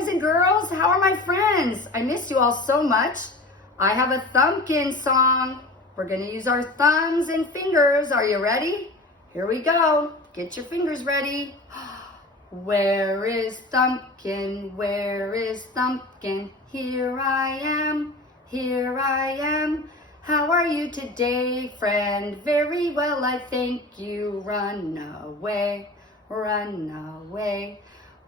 boys and girls. How are my friends? I miss you all so much. I have a Thumbkin song. We're going to use our thumbs and fingers. Are you ready? Here we go. Get your fingers ready. Where is Thumbkin? Where is Thumbkin? Here I am. Here I am. How are you today, friend? Very well, I thank you. Run away. Run away.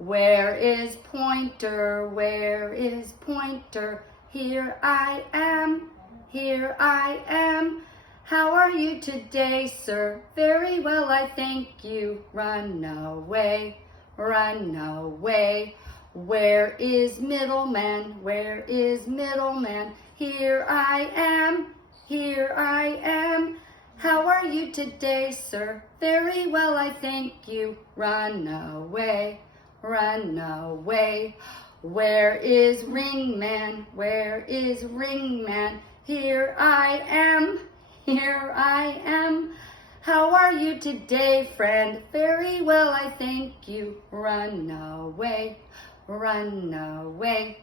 Where is Pointer? Where is Pointer? Here I am. Here I am. How are you today, sir? Very well, I thank you. Run away. Run away. Where is Middleman? Where is Middleman? Here I am. Here I am. How are you today, sir? Very well, I thank you. Run away. Run away. Where is Ringman? Where is Ringman? Here I am. Here I am. How are you today, friend? Very well, I thank you. Run away. Run away.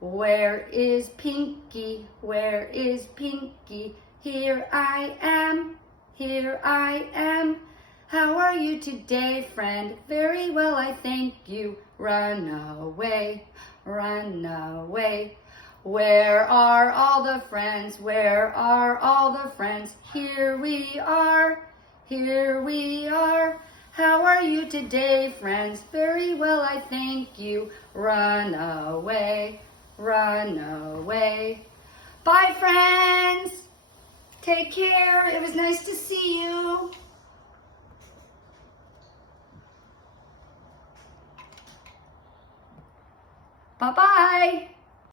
Where is Pinky? Where is Pinky? Here I am. Here I am. How are you today, friend? Very well, I thank you. Run away. Run away. Where are all the friends? Where are all the friends? Here we are. Here we are. How are you today, friends? Very well, I thank you. Run away. Run away. Bye, friends. Take care. It was nice to see you. Bye-bye.